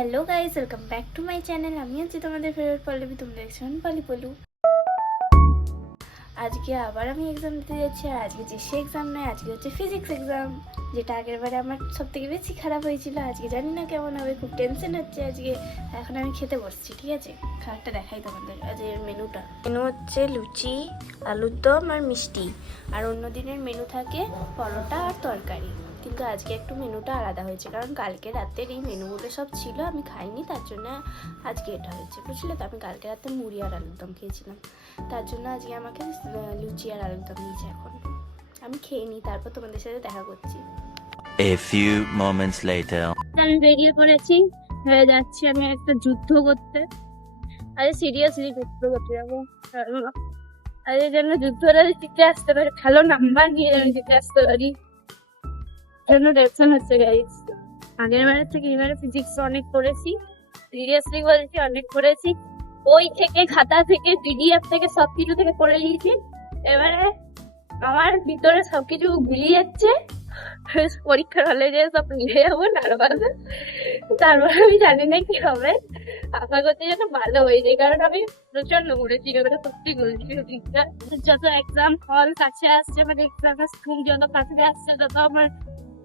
Hello guys, welcome back to my channel. আমি হচ্ছি তোমাদের ফেভারিট পল্লবী, তোমরা দেখছেন পলি পলু। আজকে আবার আমি এক্সাম দিতে যাচ্ছি। আর আজকে যে সে এক্সাম নয়, আজকে হচ্ছে ফিজিক্স এক্সাম, যেটা আগের বারে আমার সব থেকে বেশি খারাপ হয়েছিল। আজকে জানি না কেমন হবে, খুব টেনশন হচ্ছে আজকে। এখন আমি খেতে বসছি, ঠিক আছে? খাবারটা দেখাই তোমাদের। আজকের মেনু হচ্ছে লুচি, আলুর দম আর মিষ্টি। আর অন্য দিনের মেনু থাকে পরোটা আর তরকারি। কিন্তু আজকে একটু মেনুটা আলাদা হয়েছে, কারণ কালকে রাতের এই মেনুগুলো সব ছিল, আমি খাইনি, তার জন্য আজকে এটা হয়েছে, বুঝলে তো? আমি কালকে রাতে মুড়ি আর আলুর দম খেয়েছিলাম, তার জন্য আজকে আমাকে লুচি আর আলুর দম দিয়েছে। এখন আমি খেয়ে নিই, তারপর তোমাদের সাথে দেখা করছি। A few moments later. আমি বেরিয়ে পড়েছি, হয়ে যাচ্ছি আমি একটা যুদ্ধ করতে। আরে সিরিয়াসলি যুদ্ধ করতে যাবো। আর এই জন্য যুদ্ধটা জিতে আসতে পারি, ভালো নাম্বার নিয়ে আমি জিতে আসতে পারি, জন্য টেনশন হচ্ছে গাইস। আগের বারের থেকে এবারে ফিজিক্স অনেক পড়েছি, সিরিয়াসলি বলছি অনেক পড়েছি। বই থেকে, খাতা থেকে, পিডিএফ থেকে, সবকিছু থেকে পড়ে নিয়েছি। এবারে আমার ভিতরে সবকিছু গুলিয়ে যাচ্ছে, পরীক্ষার হলে যে সব মিলে যাবো নার্ভাস। তারপর আমি জানি না কি হবে, আশা করছি যেন ভালো হয়ে যায়, কারণ আমি প্রচন্ড ঘুরেছি, এবারে সত্যি ঘুরেছি। যত এক্সাম হল কাছে আসছে, মানে এক্সামের স্কুল যত কাছে আসছে, তত আমার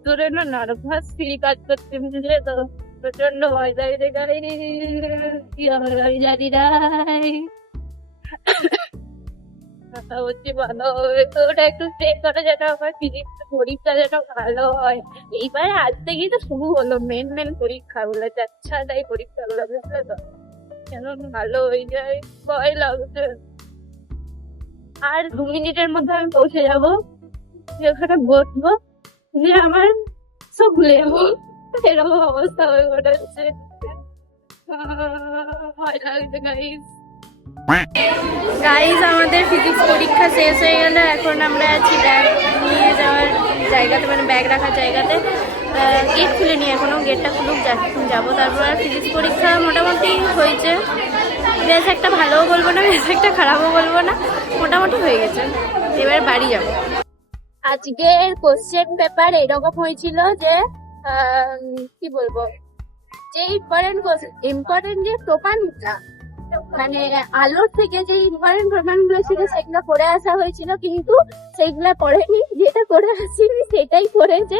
তোরে না নার্ভাস ফিল কাজ করতে, বুঝলে তো? প্রচন্ড ভয় লাগছে, কি হবে আমি জানি না। আশা করছি ভালো হবে, তো ওটা একটু প্রে করে যেন আমার ফিজিক্স পরীক্ষা যেন ভালো হয়। এইবারে আজ থেকেই তো শুরু হলো মেন পরীক্ষাগুলো, তাই পরীক্ষাগুলো, বুঝলে তো? যেন ভালো হয়ে যায়, ভয় লাগছে। আর 2 মিনিটের মধ্যে আমি পৌঁছে যাবো, যেখানে বসবো, যে আমার সব ভুলে যাবো, এরকম অবস্থা হয়ে ঘটাচ্ছে। ভয় লাগছে গাইস। আমাদের ফিজিক্স পরীক্ষা শেষ হয়ে গেল, এখন আমরা আছি ব্যাগ নিয়ে যাওয়ার জায়গাতে, মানে ব্যাগ রাখার জায়গাতে। গেট খুলেনি এখনো, গেটটা খুলুক, যাবো। তারপর আর ফিজিক্স পরীক্ষা মোটামুটি হয়েছে, বেশ একটা ভালোও বলবো না, বেশ একটা খারাপও বলবো না, মোটামুটি হয়ে গেছে। এবার বাড়ি যাবো। আজকের কোশ্চেন পেপার এরকম হয়েছিল যে কি বলবো, যে ইম্পর্টেন্ট যে প্রমাণটা, মানে আলোর থেকে যে ইম্পর্টেন্ট প্রমাণগুলো ছিল সেগুলো পড়ে আসা হয়েছিল, কিন্তু সেগুলো পড়েনি, যেটা পড়ে আসেনি সেটাই পড়েছে।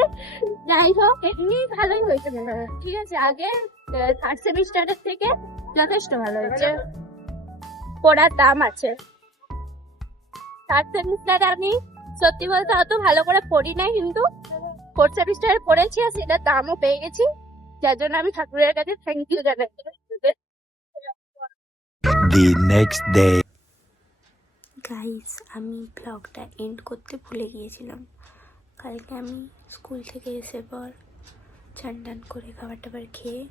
যাই হোক, এমনি ভালোই হয়েছে মনে হয়, ঠিক আছে। আগে থার্ড সেমিস্টারের থেকে যথেষ্ট ভালো হয়েছে, পড়ার দাম আছে। থার্ড সেমিস্টারে আমি সত্যি বলতে অত ভালো করে পড়ি নাই, কিন্তু ফোর্থ সেমিস্টারে পড়েছি আর সেটার দামও পেয়ে গেছি, যার জন্য আমি ঠাকুরের কাছে থ্যাংক ইউ জানাই। The next day. গাইস, আমি ব্লগটা এন্ড করতে ভুলে গিয়েছিলাম। কালকে আমি স্কুল থেকে এসে পর চান টান করে খাবার টাবার খেয়ে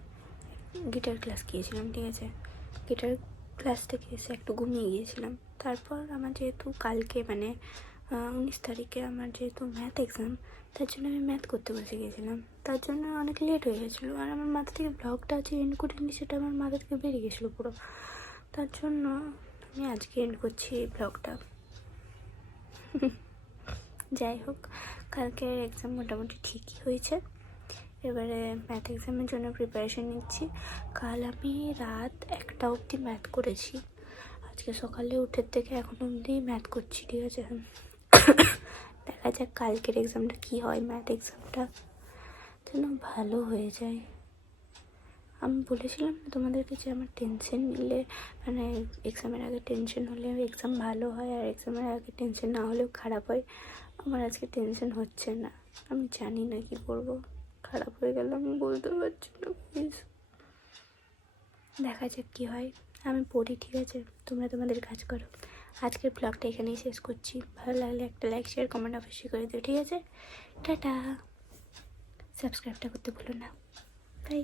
গিটার ক্লাস গিয়েছিলাম, ঠিক আছে? গিটার ক্লাস থেকে এসে একটু ঘুমিয়ে গিয়েছিলাম। তারপর আমার যেহেতু কালকে মানে 19 তারিখে আমার যেহেতু ম্যাথ এক্সাম, তার জন্য আমি ম্যাথ করতে বসে গিয়েছিলাম, তার জন্য অনেক লেট হয়ে গেছিলো। আর আমার মাথা থেকে ব্লগটা আছে এন্ড করিনি, সেটা আমার মাথা থেকে বেরিয়ে গেছিলো পুরো, তার জন্য আমি আজকে এন্ড করছি এই ব্লগটা। যাই হোক, কালকের এক্সাম মোটামুটি ঠিকই হয়েছে। এবারে ম্যাথ এক্সামের জন্য প্রিপারেশন নিচ্ছি। কাল আমি রাত 1টা অবধি ম্যাথ করেছি, আজকে সকালে উঠে থেকে এখন অবধি ম্যাথ করছি, ঠিক আছে? দেখা যাক কালকের এক্সামটা কী হয়, ম্যাথ এক্সামটা যেন ভালো হয়ে যায়। আমি বলেছিলাম না তোমাদেরকে যে আমার টেনশন নিলে, মানে এক্সামের আগে টেনশন হলে এক্সাম ভালো হয়, আর এক্সামের আগে টেনশন না হলেও খারাপ হয়। আমার আজকে টেনশন হচ্ছে না, আমি জানি না কি করবো, খারাপ হয়ে গেল, আমি বলতে পারছি না। প্লিজ দেখা যাক কী হয়, আমি পড়ি, ঠিক আছে? তোমরা তোমাদের কাজ করো। আজকের ব্লগটা এখানেই শেষ করছি। ভালো লাগলে একটা লাইক, শেয়ার, কমেন্ট অবশ্যই করে দিও, ঠিক আছে? টাটা, সাবস্ক্রাইবটা করতে ভুলো না। বাই।